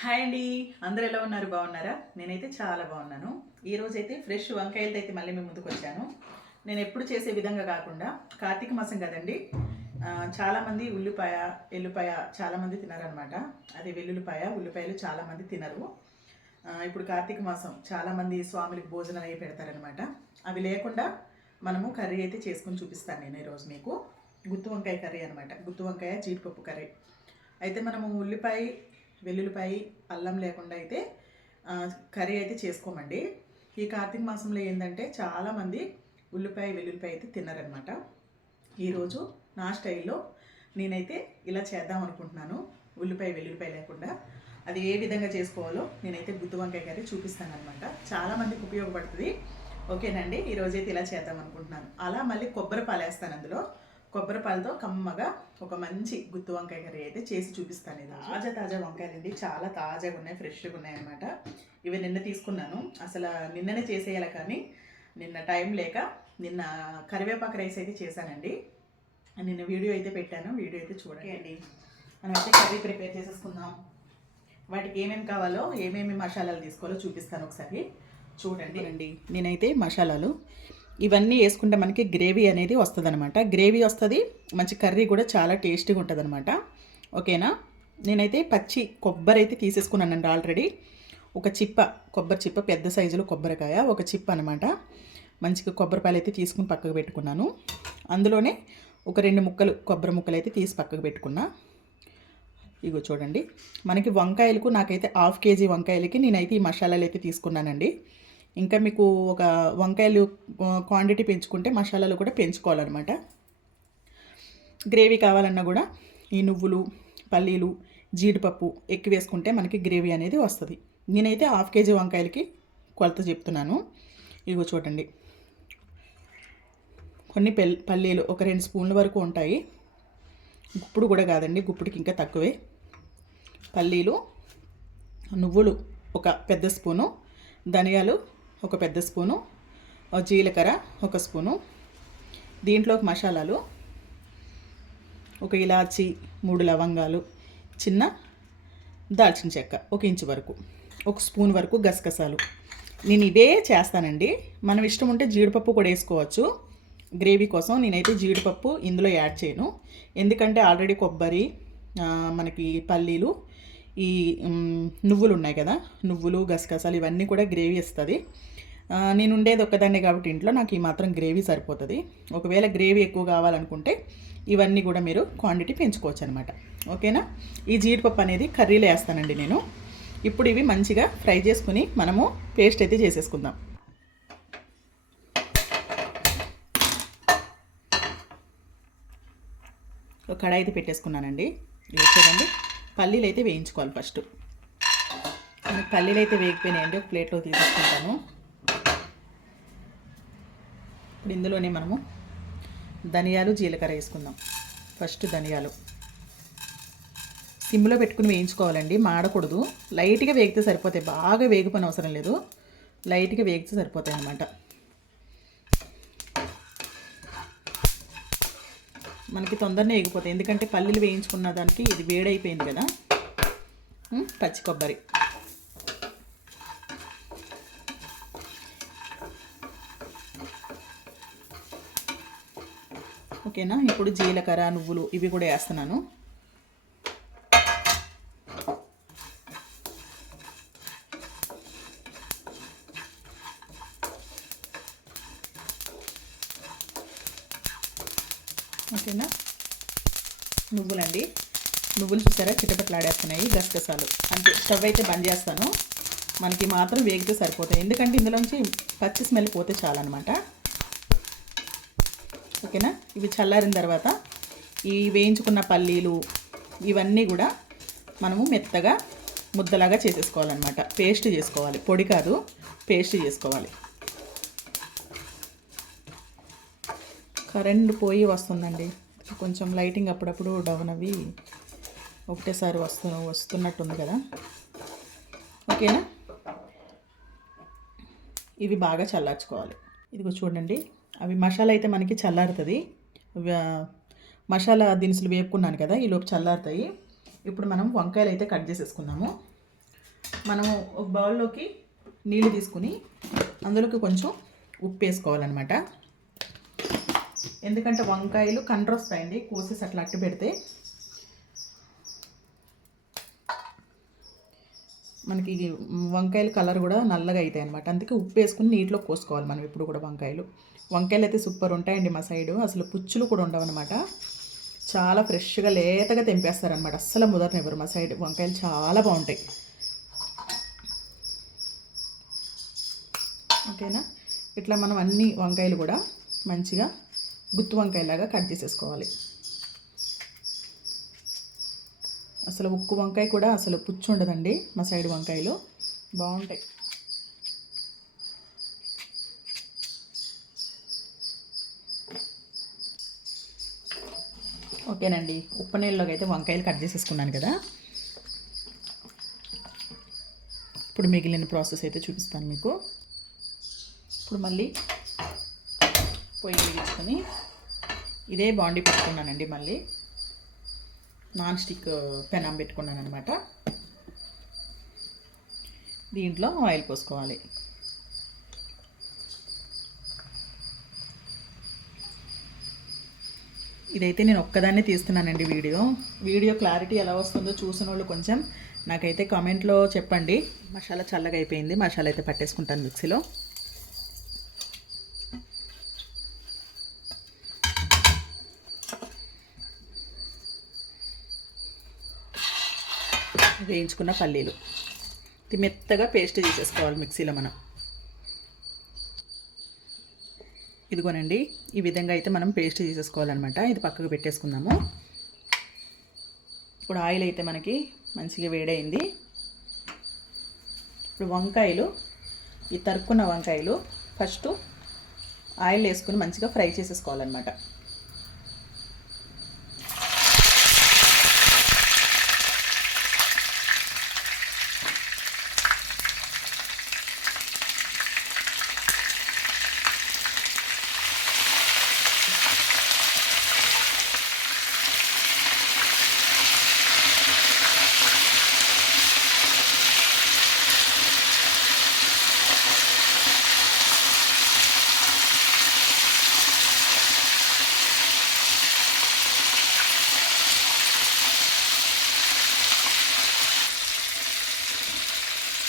Hi అండి. అందరు ఎలా ఉన్నారు? బాగున్నారా? నేనైతే చాలా బాగున్నాను. ఈరోజైతే ఫ్రెష్ వంకాయలతో అయితే మళ్ళీ మేము ముందుకు వచ్చాను. నేను ఎప్పుడు చేసే విధంగా కాకుండా కార్తీక మాసం కదండి చాలామంది ఉల్లిపాయ ఎల్లుపాయ చాలామంది తినరనమాట అదే వెల్లుల్లిపాయ ఉల్లిపాయలు చాలామంది తినరు. ఇప్పుడు కార్తీక మాసం చాలామంది స్వాములకు భోజనం అవి పెడతారనమాట అవి లేకుండా మనము కర్రీ అయితే చేసుకుని చూపిస్తాను నేను ఈరోజు మీకు. గుత్తి వంకాయ కర్రీ అనమాట గుత్తి వంకాయ జీడిపప్పు కర్రీ. అయితే మనము ఉల్లిపాయ వెల్లుల్లిపాయ అల్లం లేకుండా అయితే కర్రీ అయితే చేసుకోమండి. ఈ కార్తీక మాసంలో ఏంటంటే చాలామంది ఉల్లిపాయ వెల్లుల్లిపాయ అయితే తిన్నారనమాట ఈరోజు నా స్టైల్లో నేనైతే ఇలా చేద్దాం అనుకుంటున్నాను. ఉల్లిపాయ వెల్లుల్లిపాయ లేకుండా. అది ఏ విధంగా చేసుకోవాలో నేనైతే గుత్తి వంకాయ కర్రీ చూపిస్తాను అనమాట చాలామందికి ఉపయోగపడుతుంది. ఓకేనండి ఈరోజైతే ఇలా చేద్దాం అనుకుంటున్నాను. అలా మళ్ళీ కొబ్బరి పాలేస్తాను అందులో. కొబ్బరి పాలతో కమ్మగా ఒక మంచి గుత్తి వంకాయ కర్రీ అయితే చేసి చూపిస్తాను ఇది. తాజా తాజా వంకాయలండి చాలా తాజాగా ఉన్నాయి ఫ్రెష్గా ఉన్నాయి అనమాట ఇవి నిన్న తీసుకున్నాను. అసలు నిన్ననే చేసేయాలి కానీ నిన్న టైం లేక నిన్న కరివేపాకు రైస్ అయితే చేశానండి. నిన్న వీడియో అయితే పెట్టాను. వీడియో అయితే చూడండి. అండి. మనం అయితే కర్రీ ప్రిపేర్ చేసేసుకుందాం. వాటికి ఏమేమి కావాలో ఏమేమి మసాలాలు తీసుకోవాలో చూపిస్తాను ఒకసారి. చూడండి. అండి. నేనైతే మసాలాలు ఇవన్నీ వేసుకుంటే మనకి గ్రేవీ అనేది వస్తుంది అనమాట గ్రేవీ వస్తుంది మంచి కర్రీ కూడా చాలా టేస్టీగా ఉంటుంది అనమాట ఓకేనా? నేనైతే పచ్చి కొబ్బరి అయితే తీసేసుకున్నానండి ఆల్రెడీ. ఒక చిప్ప కొబ్బరి చిప్ప పెద్ద సైజులో కొబ్బరికాయ ఒక చిప్ప అనమాట మంచిగా కొబ్బరిపాయలు అయితే తీసుకుని పక్కకు పెట్టుకున్నాను. అందులోనే ఒక రెండు ముక్కలు కొబ్బరి ముక్కలు అయితే తీసి పక్కకు పెట్టుకున్నా. ఇగో చూడండి. మనకి వంకాయలకు నాకైతే హాఫ్ కేజీ వంకాయలకి నేనైతే ఈ మసాలాలు అయితే తీసుకున్నానండి. ఇంకా మీకు ఒక వంకాయలు క్వాంటిటీ పెంచుకుంటే మసాలాలు కూడా పెంచుకోవాలన్నమాట. గ్రేవీ కావాలన్నా కూడా ఈ నువ్వులు పల్లీలు జీడిపప్పు ఎక్కువ వేసుకుంటే మనకి గ్రేవీ అనేది వస్తుంది. నేనైతే హాఫ్ కేజీ వంకాయలకి కొలత చెప్తున్నాను. ఇగో చూడండి. కొన్ని పెల్ పల్లీలు ఒక రెండు స్పూన్ల వరకు ఉంటాయి. గుప్పుడు కూడా కాదండి గుప్పుడికి ఇంకా తక్కువే. పల్లీలు నువ్వులు ఒక పెద్ద స్పూను ధనియాలు ఒక పెద్ద స్పూను జీలకర్ర ఒక స్పూను దీంట్లోకి మసాలాలు ఒక ఇలాచి మూడు లవంగాలు చిన్న దాల్చిన చెక్క ఒక ఇంచు వరకు ఒక స్పూన్ వరకు గసగసాలు. నేను ఇదే చేస్తానండి. మనం ఇష్టం ఉంటే జీడిపప్పు కూడా వేసుకోవచ్చు. గ్రేవీ కోసం నేనైతే జీడిపప్పు ఇందులో యాడ్ చేయను. ఎందుకంటే ఆల్రెడీ కొబ్బరి మనకి పల్లీలు ఈ నువ్వులు ఉన్నాయి కదా? నువ్వులు గసగసాలు ఇవన్నీ కూడా గ్రేవీ ఇస్తుంది నేను ఉండేది ఒక్కదాన్నే కాబట్టి ఇంట్లో నాకు ఈ మాత్రం గ్రేవీ సరిపోతుంది. ఒకవేళ గ్రేవీ ఎక్కువ కావాలనుకుంటే ఇవన్నీ కూడా మీరు క్వాంటిటీ పెంచుకోవచ్చు అనమాట ఓకేనా? ఈ జీడిపప్పు అనేది కర్రీలో వేస్తానండి నేను. ఇప్పుడు ఇవి మంచిగా ఫ్రై చేసుకుని మనము పేస్ట్ అయితే చేసేసుకుందాం. ఒక కడాయి అయితే పెట్టేసుకున్నానండి. ఇది చూడండి. పల్లీలు అయితే వేయించుకోవాలి ఫస్ట్. పల్లీలు అయితే వేగిపోయినాయండి ఒక ప్లేట్లో తీసుకుంటాము ఇప్పుడు ఇందులోనే మనము ధనియాలు జీలకర్ర వేసుకుందాం. ఫస్ట్ ధనియాలు. సిమ్లో పెట్టుకుని వేయించుకోవాలండి మాడకూడదు. లైట్గా వేగితే సరిపోతాయి బాగా వేగిపోయిన అవసరం లేదు. లైట్గా వేగితే సరిపోతాయి అన్నమాట. మనకి తొందరనే వేగిపోతాయి ఎందుకంటే పల్లీలు వేయించుకున్న దానికి ఇది వేడైపోయింది కదా. పచ్చి కొబ్బరి. ఓకేనా? ఇప్పుడు జీలకర్ర నువ్వులు ఇవి కూడా వేస్తున్నాను ఓకేనా నువ్వులండి. నువ్వులు చూసారా? చిటపట్లాడేస్తున్నాయి. గసగసాలు అంటే స్టవ్ అయితే బంద్ చేస్తాను. మనకి మాత్రం వేగితే సరిపోతాయి. ఎందుకంటే ఇందులోంచి పచ్చి స్మెల్ పోతే చాలన్నమాట. ఓకేనా? ఇవి చల్లారిన తర్వాత ఈ వేయించుకున్న పల్లీలు ఇవన్నీ కూడా మనము మెత్తగా ముద్దలాగా చేసేసుకోవాలన్నమాట. పేస్ట్ చేసుకోవాలి. పొడి కాదు పేస్ట్ చేసుకోవాలి. కరెంట్ పోయి వస్తుందండి. కొంచెం లైటింగ్ అప్పుడప్పుడు డౌన్ అవి ఒకటేసారి వస్తు వస్తున్నట్టుంది కదా. ఓకేనా? ఇవి బాగా చల్లార్చుకోవాలి. ఇదిగో చూడండి. అవి మసాలా అయితే మనకి చల్లారుతుంది. మసాలా దినుసులు వేపుకున్నాను కదా ఈ లోపు చల్లారుతాయి. ఇప్పుడు మనం వంకాయలు అయితే కట్ చేసేసుకున్నాము మనము ఒక బౌల్లోకి నీళ్ళు తీసుకుని అందులోకి కొంచెం ఉప్పు వేసుకోవాలన్నమాట. ఎందుకంటే వంకాయలు కండ్ర వస్తాయండి కోసేసి అట్లా అట్టు పెడితే. మనకి వంకాయలు వంకాయల కలర్ కూడా నల్లగా అవుతాయి అనమాట అందుకే ఉప్పు వేసుకుని నీటిలో కోసుకోవాలి మనం ఇప్పుడు కూడా వంకాయలు. వంకాయలు అయితే సూపర్ ఉంటాయండి మా సైడు. అసలు పుచ్చులు కూడా ఉండవన్నమాట చాలా ఫ్రెష్గా లేతగా తెంపేస్తారనమాట అస్సలు ముదరనివ్వరు మా సైడ్. వంకాయలు చాలా బాగుంటాయి. ఓకేనా? ఇట్లా మనం అన్ని వంకాయలు కూడా మంచిగా గుత్తు వంకాయలాగా కట్ చేసేసుకోవాలి. అసలు ఉక్కు వంకాయ కూడా అసలు పుచ్చు ఉండదండి మా సైడ్ వంకాయలు. బాగుంటాయి. ఓకేనండి. ఉప్పు నీళ్ళలోకి అయితే వంకాయలు కట్ చేసేసుకున్నాను కదా. ఇప్పుడు మిగిలిన ప్రాసెస్ అయితే చూపిస్తాను మీకు. ఇప్పుడు మళ్ళీ పొయ్యి వేయించుకొని ఇదే బాండీ పెట్టుకున్నానండి మళ్ళీ. నాన్ స్టిక్ పెనం పెట్టుకున్నాను అనమాట దీంట్లో ఆయిల్ పోసుకోవాలి. ఇదైతే నేను ఒక్కదాన్నే తీస్తున్నానండి వీడియో. వీడియో క్లారిటీ ఎలా వస్తుందో చూసిన వాళ్ళు కొంచెం నాకైతే కామెంట్లో చెప్పండి. మసాలా చల్లగా అయిపోయింది. మసాలా అయితే పట్టేసుకుంటాను మిక్సీలో. వేయించుకున్న పల్లీలు. ఇది మెత్తగా పేస్ట్ తీసేసుకోవాలి మిక్సీలో మనం. ఇదిగోనండి ఈ విధంగా అయితే మనం పేస్ట్ తీసేసుకోవాలన్నమాట ఇది పక్కకు పెట్టేసుకుందాము. ఇప్పుడు ఆయిల్ అయితే మనకి మంచిగా వేడైంది. ఇప్పుడు వంకాయలు ఈ తరుక్కున్న వంకాయలు ఫస్ట్ ఆయిల్ వేసుకుని మంచిగా ఫ్రై చేసేసుకోవాలన్నమాట.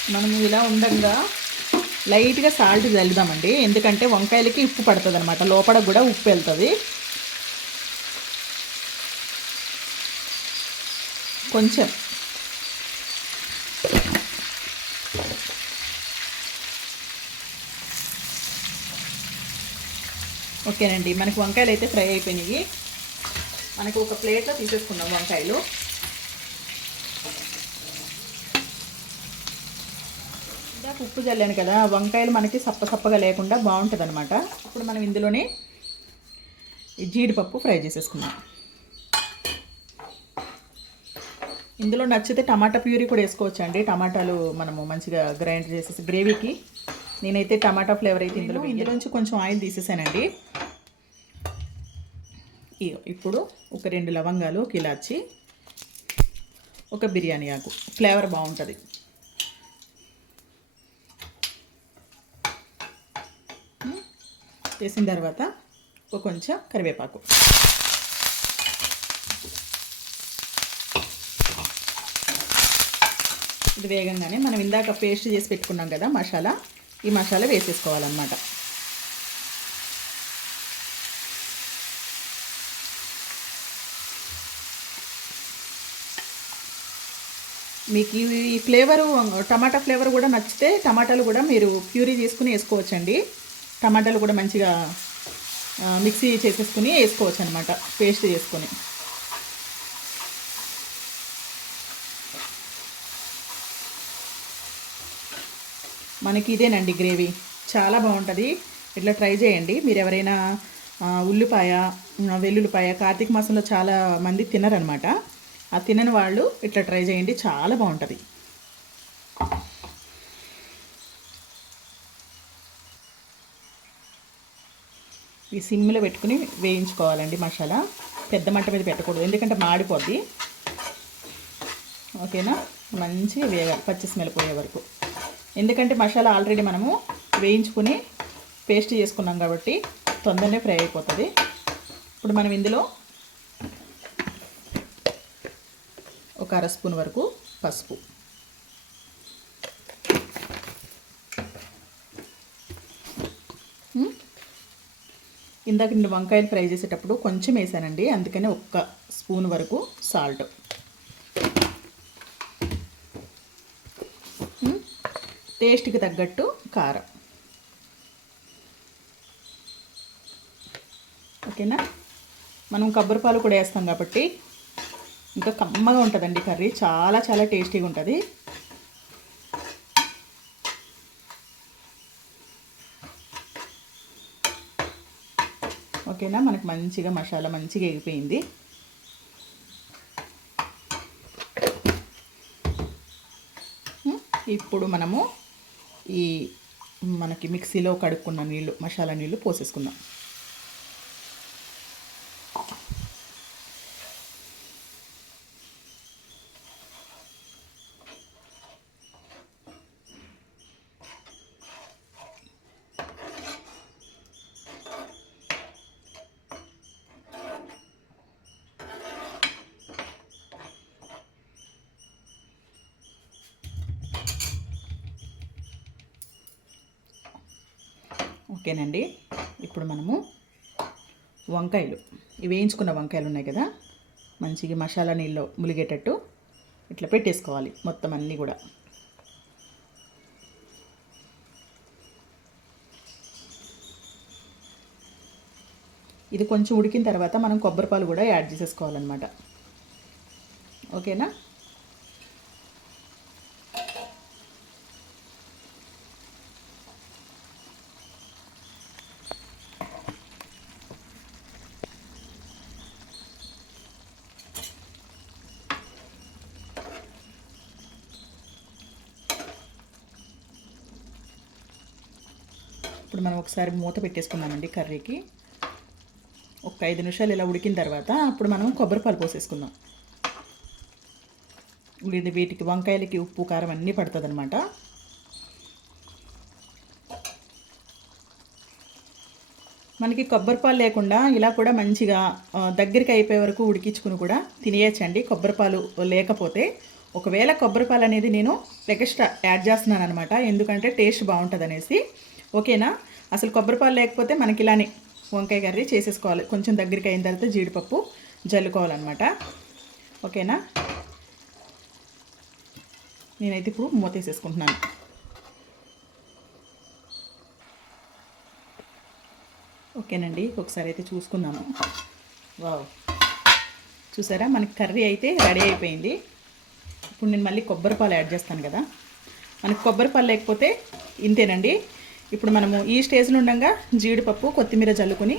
మనం ఇలా ఉండగా లైట్గా సాల్ట్ చల్లుదామండి. ఎందుకంటే వంకాయలకి ఉప్పు పడుతుంది అనమాట లోపల కూడా ఉప్పు వెళ్తుంది. కొంచెం. ఓకేనండి. మనకి వంకాయలు అయితే ఫ్రై అయిపోయినాయి. మనకు ఒక ప్లేట్లో తీసేసుకుందాం వంకాయలు. ఉప్పు చల్లాను కదా వంకాయలు మనకి సప్ప సప్పగా లేకుండా బాగుంటుంది అనమాట ఇప్పుడు మనం ఇందులోనే ఈ జీడిపప్పు ఫ్రై చేసేసుకుందాం. ఇందులో నచ్చితే టమాటా ప్యూరీ కూడా వేసుకోవచ్చు అండి టమాటాలు మనము మంచిగా గ్రైండ్ చేసేసి గ్రేవీకి. నేనైతే టమాటా ఫ్లేవర్ అయితే ఇందులో ఇందులోంచి కొంచెం ఆయిల్ తీసేసానండి. ఇప్పుడు ఒక రెండు లవంగాలు ఒక ఇలాచి ఒక బిర్యానీ ఆకు. ఫ్లేవర్ బాగుంటుంది. వేసిన తర్వాత ఒక కొంచెం కరివేపాకు. ఇది వేగంగానే మనం ఇందాక పేస్ట్ చేసి పెట్టుకున్నాం కదా మసాలా ఈ మసాలా వేసేసుకోవాలన్నమాట. మీకు ఈ- ఈ ఫ్లేవరు టమాటా ఫ్లేవర్ కూడా నచ్చితే టమాటాలు కూడా మీరు ప్యూరీ చేసుకుని వేసుకోవచ్చండి. టమాటాలు కూడా మంచిగా మిక్సీ చేసేసుకుని వేసుకోవచ్చు అనమాట పేస్ట్ చేసుకొని. మనకి ఇదేనండి గ్రేవీ. చాలా బాగుంటుంది. ఇట్లా ట్రై చేయండి. మీరు ఎవరైనా ఉల్లిపాయ వెల్లుల్లిపాయ కార్తీక మాసంలో చాలా మంది తినరనమాట ఆ తినని వాళ్ళు ఇట్లా ట్రై చేయండి. చాలా బాగుంటుంది. ఈ సిమ్లో పెట్టుకుని వేయించుకోవాలండి మసాలా. పెద్ద మంట మీద పెట్టకూడదు ఎందుకంటే మాడిపోద్ది. ఓకేనా? మంచిగా వేయాలి పచ్చి స్మెల్ పోయే వరకు. ఎందుకంటే మసాలా ఆల్రెడీ మనము వేయించుకుని పేస్ట్ చేసుకున్నాం కాబట్టి తొందరనే ఫ్రై అయిపోతుంది. ఇప్పుడు మనం ఇందులో ఒక అర స్పూన్ వరకు పసుపు. ఇందాక నేను వంకాయలు ఫ్రై చేసేటప్పుడు కొంచెం వేసానండి. అందుకనే ఒక్క స్పూన్ వరకు సాల్ట్. టేస్ట్కి తగ్గట్టు కారం. ఓకేనా? మనం కొబ్బరి పాలు కూడా వేస్తాం కాబట్టి ఇంకా కమ్మగా ఉంటుందండి కర్రీ. చాలా చాలా టేస్టీగా ఉంటుంది. ఓకేనా? మనకు మంచిగా మసాలా మంచిగా ఎగిపోయింది ఇప్పుడు మనము ఈ మనకి మిక్సీలో కడుక్కున్న నీళ్ళు మసాలా నీళ్ళు పోసేసుకుందాం. ఓకేనండి. ఇప్పుడు మనము వంకాయలు. ఇవి వేయించుకున్న వంకాయలు ఉన్నాయి కదా. మంచిగా మసాలా నీళ్ళు ములిగేటట్టు ఇట్లా పెట్టేసుకోవాలి మొత్తం అన్నీ కూడా. ఇది కొంచెం ఉడికిన తర్వాత మనం కొబ్బరి పాలు కూడా యాడ్ చేసేసుకోవాలన్నమాట. ఓకేనా? ఇప్పుడు మనం ఒకసారి మూత పెట్టేసుకుందామండి కర్రీకి. ఒక ఐదు నిమిషాలు ఇలా ఉడికిన తర్వాత అప్పుడు మనం కొబ్బరి పాలు పోసేసుకుందాం. వీటి వీటికి వంకాయలకి ఉప్పు కారం అన్నీ పడుతుంది అనమాట మనకి కొబ్బరి పాలు లేకుండా ఇలా కూడా మంచిగా దగ్గరికి అయిపోయే వరకు ఉడికించుకుని కూడా తినేయచ్చండి. కొబ్బరి పాలు లేకపోతే ఒకవేళ కొబ్బరి పాలు అనేది నేను ఎక్స్ట్రా యాడ్ చేస్తున్నాను అనమాట ఎందుకంటే టేస్ట్ బాగుంటుంది అనేసి ఓకేనా? అసలు కొబ్బరిపాలు లేకపోతే మనకి ఇలానే వంకాయ కర్రీ చేసేసుకోవాలి. కొంచెం దగ్గరికి అయిన తర్వాత జీడిపప్పు జల్లుకోవాలన్నమాట. ఓకేనా? నేనైతే ఇప్పుడు మూతేసేసుకుంటున్నాను ఓకేనండి ఒకసారి అయితే చూసుకున్నాము వావ్. చూసారా? మనకి కర్రీ అయితే రెడీ అయిపోయింది. ఇప్పుడు నేను మళ్ళీ కొబ్బరిపాలు యాడ్ చేస్తాను కదా. మనకి కొబ్బరిపాలు లేకపోతే ఇంతేనండి. ఇప్పుడు మనము ఈ స్టేజ్లో ఉండగా జీడిపప్పు కొత్తిమీర జల్లుకొని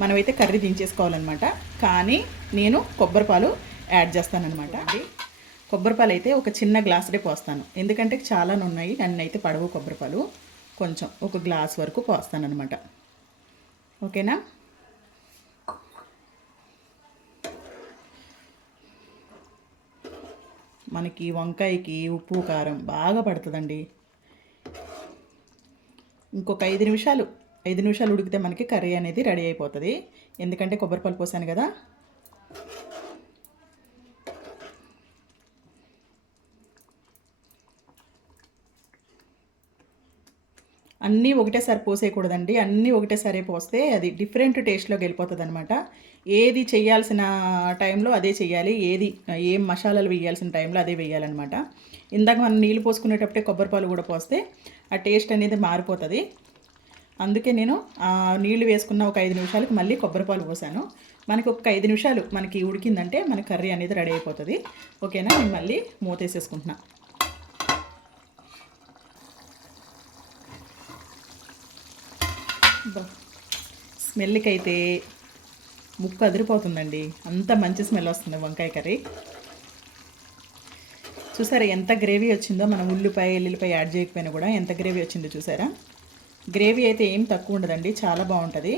మనమైతే కర్రీ దించేసుకోవాలన్నమాట. కానీ నేను కొబ్బరి పాలు యాడ్ చేస్తానన్నమాట. అండి కొబ్బరి పాలు అయితే ఒక చిన్న గ్లాసుడే పోస్తాను. ఎందుకంటే చాలా ఉన్నాయి నన్ను అయితే పడవు కొబ్బరి పాలు. కొంచెం ఒక గ్లాస్ వరకు పోస్తానన్నమాట. ఓకేనా? మనకి వంకాయకి ఉప్పు కారం బాగా పడుతుందండి. ఇంకొక ఐదు నిమిషాలు ఐదు నిమిషాలు ఉడికితే మనకి కర్రీ అనేది రెడీ అయిపోతుంది. ఎందుకంటే కొబ్బరిపాలు పోసాను కదా. అన్నీ ఒకటేసారి పోసేయకూడదండి. అన్నీ ఒకటేసారి పోస్తే అది డిఫరెంట్ టేస్ట్లోకి వెళ్ళిపోతుంది అనమాట ఏది చేయాల్సిన టైంలో అదే చేయాలి. ఏది ఏం మసాలాలు వేయాల్సిన టైంలో అదే వేయాలన్నమాట. ఇందాక మనం నీళ్ళు పోసుకునేటప్పుడే కొబ్బరి పాలు కూడా పోస్తే ఆ టేస్ట్ అనేది మారిపోతుంది. అందుకే నేను నీళ్ళు వేసుకున్న ఒక ఐదు నిమిషాలకు మళ్ళీ కొబ్బరి పాలు పోసాను. మనకి ఒక ఐదు నిమిషాలు మనకి ఉడికిందంటే మన కర్రీ అనేది రెడీ అయిపోతుంది. ఓకేనా? నేను మళ్ళీ మూతేసేసుకుంటున్నా. స్మెల్కి అయితే ముక్కు అదిరిపోతుందండి. అంత మంచి స్మెల్ వస్తుంది వంకాయ కర్రీ. చూసారా ఎంత గ్రేవీ వచ్చిందో? మనం ఉల్లిపాయ ఎల్లుల్లిపాయ యాడ్ చేయకపోయినా కూడా ఎంత గ్రేవీ వచ్చిందో చూసారా? గ్రేవీ అయితే ఏం తక్కువ ఉండదండి చాలా బాగుంటుంది.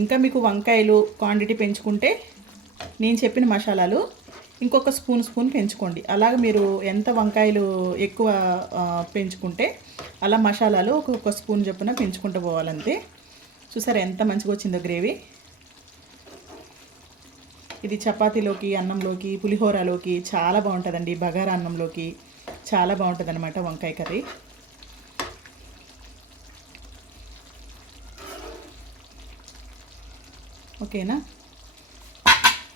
ఇంకా మీకు వంకాయలు క్వాంటిటీ పెంచుకుంటే నేను చెప్పిన మసాలాలు ఇంకొక స్పూన్ స్పూన్ పెంచుకోండి. అలాగ మీరు ఎంత వంకాయలు ఎక్కువ పెంచుకుంటే అలా మసాలాలు ఒక్కొక్క స్పూన్ చొప్పున పెంచుకుంటూ పోవాలంతే. చూసారా ఎంత మంచిగా వచ్చిందో గ్రేవీ? ఇది చపాతీలోకి అన్నంలోకి పులిహోరలోకి చాలా బాగుంటుందండి. బగారా అన్నంలోకి చాలా బాగుంటుంది అనమాట వంకాయ కర్రీ. ఓకేనా?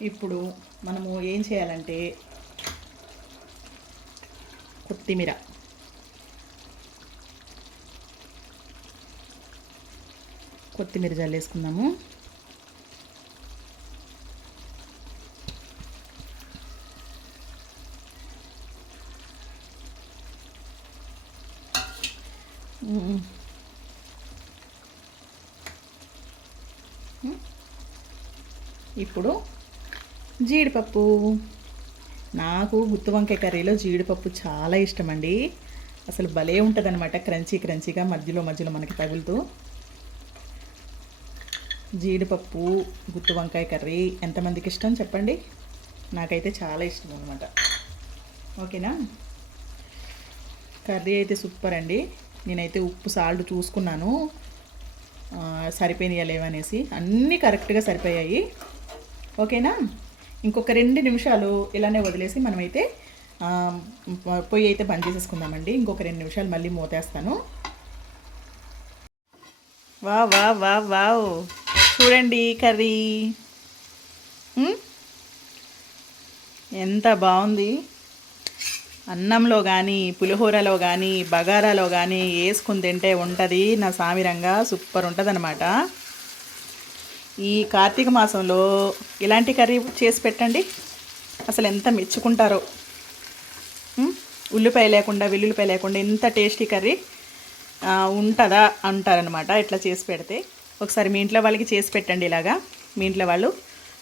ఇప్పుడు మనము ఏం చేయాలంటే కొత్తిమీర. కొత్తిమీర జల్లేసుకుందాము మ్మ్. ఇప్పుడు జీడిపప్పు. నాకు గుత్తి వంకాయ కర్రీలో జీడిపప్పు చాలా ఇష్టం అండి అసలు భలే ఉంటుందన్నమాట క్రంచీ క్రంచీగా మధ్యలో మధ్యలో మనకి తగులుతూ. జీడిపప్పు గుత్తి వంకాయ కర్రీ ఎంతమందికి ఇష్టం చెప్పండి? నాకైతే చాలా ఇష్టం అనమాట ఓకేనా? కర్రీ అయితే సూపర్ అండి. నేనైతే ఉప్పు సాల్ట్ చూసుకున్నాను. ఆ, సరిపోయినాయా లేవనేసి అన్నీ కరెక్ట్గా సరిపోయాయి. ఓకేనా? ఇంకొక రెండు నిమిషాలు ఇలానే వదిలేసి మనమైతే పొయ్యి అయితే బంద్ చేసేసుకుందామండి. ఇంకొక రెండు నిమిషాలు మళ్ళీ మూతేస్తాను. వా వా వా వావ్. చూడండి కర్రీ. ఎంత బాగుంది. అన్నంలో కానీ పులిహోరలో కానీ బగారాలో కానీ వేసుకుని తింటే ఉంటుంది. నా సామిరంగా సూపర్ ఉంటుంది ఈ కార్తీక మాసంలో ఇలాంటి కర్రీ చేసి పెట్టండి. అసలు ఎంత మెచ్చుకుంటారో. ఉల్లిపాయ లేకుండా వెల్లుల్లిపాయ లేకుండా ఎంత టేస్టీ కర్రీ. ఉంటుందా అంటారనమాట ఇట్లా చేసి పెడితే. ఒకసారి మీ ఇంట్లో వాళ్ళకి చేసి పెట్టండి ఇలాగా. మీ ఇంట్లో వాళ్ళు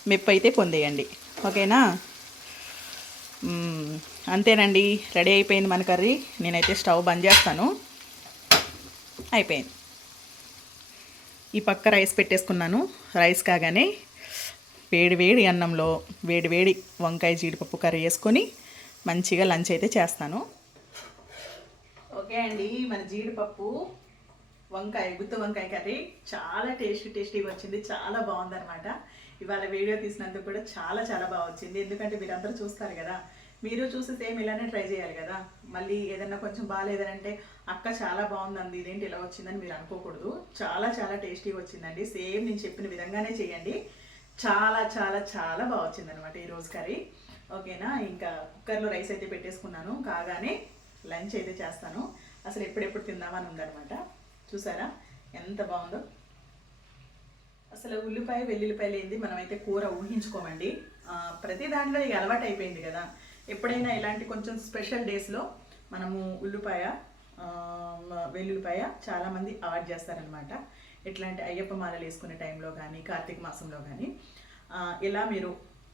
మెప్పు అయితే పొందేయండి. ఓకేనా? అంతేనండి. రెడీ అయిపోయింది మన కర్రీ. నేనైతే స్టవ్ బంద్ చేస్తాను. అయిపోయింది. ఈ పక్క రైస్ పెట్టేసుకున్నాను. రైస్ కాగానే వేడి వేడి అన్నంలో వేడి వేడి వంకాయ జీడిపప్పు కర్రీ వేసుకొని మంచిగా లంచ్ అయితే చేస్తాను. ఓకే అండి మన జీడిపప్పు వంకాయ గుత్తి వంకాయ కర్రీ చాలా టేస్టీ టేస్టీగా వచ్చింది. చాలా బాగుందనమాట ఇవాళ వీడియో తీసినందుకు కూడా చాలా చాలా బాగా వచ్చింది. ఎందుకంటే మీరందరూ చూస్తారు కదా మీరు చూసి సేమ్ ఇలానే ట్రై చేయాలి కదా. మళ్ళీ ఏదన్నా కొంచెం బాగాలేదనంటే అక్క చాలా బాగుందండి ఇదేంటి ఇలా వచ్చిందని మీరు అనుకోకూడదు. చాలా చాలా టేస్టీగా వచ్చిందండి. సేమ్ నేను చెప్పిన విధంగానే చేయండి. చాలా చాలా చాలా బాగా వచ్చిందనమాట ఈరోజు కర్రీ. ఓకేనా? ఇంకా కుక్కర్లో రైస్ అయితే పెట్టేసుకున్నాను. కాగానే లంచ్ అయితే చేస్తాను. అసలు ఎప్పుడెప్పుడు తిందామని ఉందనమాట. చూసారా? ఎంత బాగుందో. అసలు ఉల్లిపాయ వెల్లుల్లిపాయలు ఏంది మనమైతే కూర ఊహించుకోమండి. ప్రతి దాంట్లో ఇక అలవాటు అయిపోయింది కదా. ఎప్పుడైనా ఇలాంటి కొంచెం స్పెషల్ డేస్లో మనము ఉల్లిపాయ వెల్లుల్లిపాయ చాలామంది అవాయిడ్ చేస్తారనమాట ఎట్లాంటి అయ్యప్ప మాలలు వేసుకునే టైంలో కానీ కార్తీక మాసంలో కానీ ఎలా ఇలా మీరు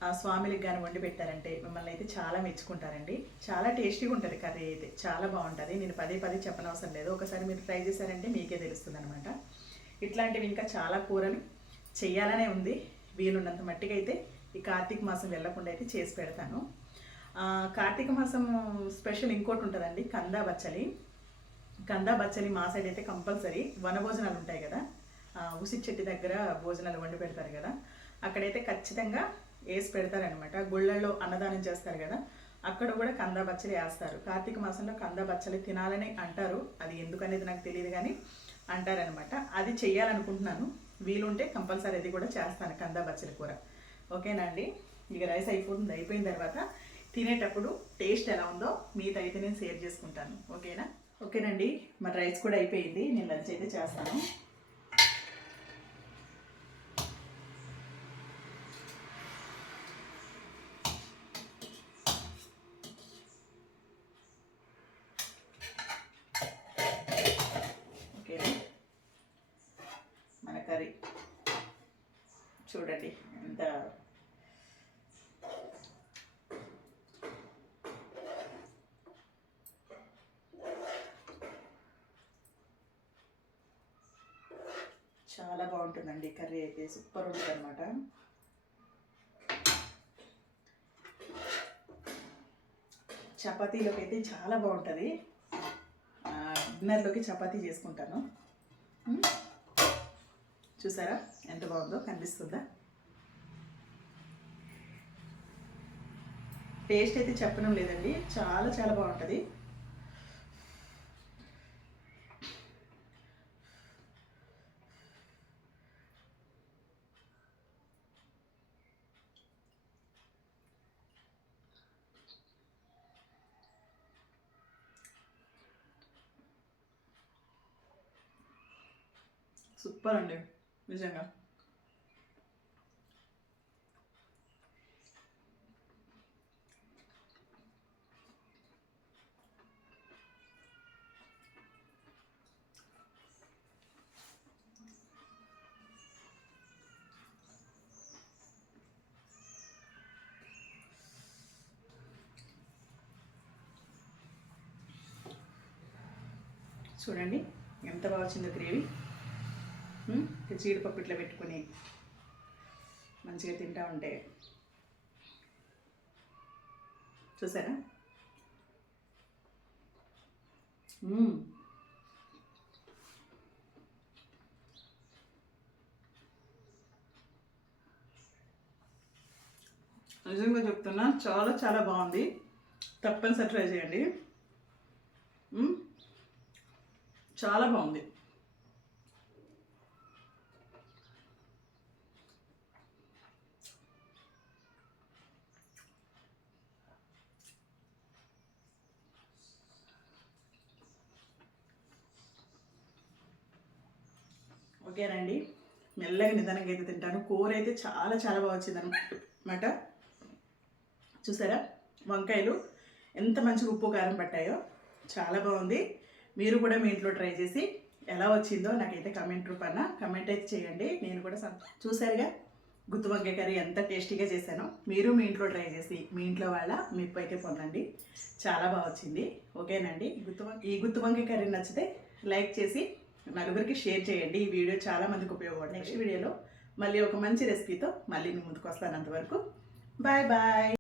ఆ స్వామికి కానీ వండి పెట్టారంటే మిమ్మల్ని అయితే చాలా మెచ్చుకుంటారండి. చాలా టేస్టీగా ఉంటుంది కర్రీ అయితే. చాలా బాగుంటుంది. నేను పదే పదే చెప్పనవసరం లేదు. ఒకసారి మీరు ట్రై చేశారంటే మీకే తెలుస్తుంది అనమాట ఇట్లాంటివి ఇంకా చాలా కూరలు చెయ్యాలనే ఉంది. వీలున్నంత మట్టిగా అయితే ఈ కార్తీక మాసం వెళ్ళకుండా అయితే చేసి పెడతాను. కార్తీక మాసం స్పెషల్ ఇంకోటి ఉంటుందండి కందా బచ్చలి. కందా బచ్చలి మా సైడ్ అయితే కంపల్సరీ వనభోజనాలు ఉంటాయి కదా. ఉసి చెట్టు దగ్గర భోజనాలు వండి పెడతారు కదా. అక్కడైతే ఖచ్చితంగా వేసి పెడతారనమాట గుళ్ళల్లో అన్నదానం చేస్తారు కదా. అక్కడ కూడా కందా బచ్చలి వేస్తారు. కార్తీక మాసంలో కందా బచ్చలి తినాలని అంటారు. అది ఎందుకనేది నాకు తెలియదు కానీ అంటారనమాట అది చెయ్యాలనుకుంటున్నాను. వీలుంటే కంపల్సరీ అది కూడా చేస్తాను కందా బచ్చలి కూర. ఓకేనా అండి? ఇక రైస్ అయిపోతుంది అయిపోయిన తర్వాత తినేటప్పుడు టేస్ట్ ఎలా ఉందో మీతో అయితే నేను షేర్ చేసుకుంటాను. ఓకేనా? ఓకేనండి. మన రైస్ కూడా అయిపోయింది. నేను లంచ్ అయితే చేస్తాను. ఓకేనా? మన కర్రీ. చూడండి. ఎంత చాలా బాగుంటుందండి. కర్రీ అయితే సూపర్ ఉంటుంది అనమాట చపాతీలోకి అయితే చాలా బాగుంటుంది. డిన్నర్లోకి చపాతీ చేసుకుంటాను. చూసారా? ఎంత బాగుందో కనిపిస్తుందా? టేస్ట్ అయితే చెప్పడం లేదండి. చాలా చాలా బాగుంటుంది. సూపర్ అండి నిజంగా. చూడండి ఎంత బాగా వచ్చిందో గ్రేవీ. జీడిపప్పు ఇట్లా పెట్టుకుని మంచిగా తింటా ఉంటే. చూసారా? నిజంగా చెప్తున్నా చాలా చాలా బాగుంది. తప్పనిసరి ట్రై చేయండి. చాలా బాగుంది. ఓకేనండి. మెల్లగా నిదానంగా అయితే తింటాను. కూర అయితే చాలా చాలా బాగా వచ్చింది అనమాట చూసారా? వంకాయలు ఎంత మంచిగా ఉప్పు కారం పట్టాయో చాలా బాగుంది. మీరు కూడా మీ ఇంట్లో ట్రై చేసి ఎలా వచ్చిందో నాకైతే కమెంట్ రూపాన కమెంట్ అయితే చేయండి. నేను కూడా సంత చూసారుగా? గుత్తి వంకాయ కర్రీ ఎంత టేస్టీగా చేశానో మీరు మీ ఇంట్లో ట్రై చేసి మీ ఇంట్లో వాళ్ళ మెప్పు అయితే పొందండి. చాలా బాగా వచ్చింది. ఓకేనండి. గుత్తు ఈ గుత్తి వంకాయ కర్రీ నచ్చితే లైక్ చేసి నలుగురికి షేర్ చేయండి. ఈ వీడియో చాలా మందికి ఉపయోగపడుతుంది. నెక్స్ట్ వీడియోలో మళ్ళీ ఒక మంచి రెసిపీతో మళ్ళీ మీ ముందుకు వస్తాను అంతవరకు. Bye bye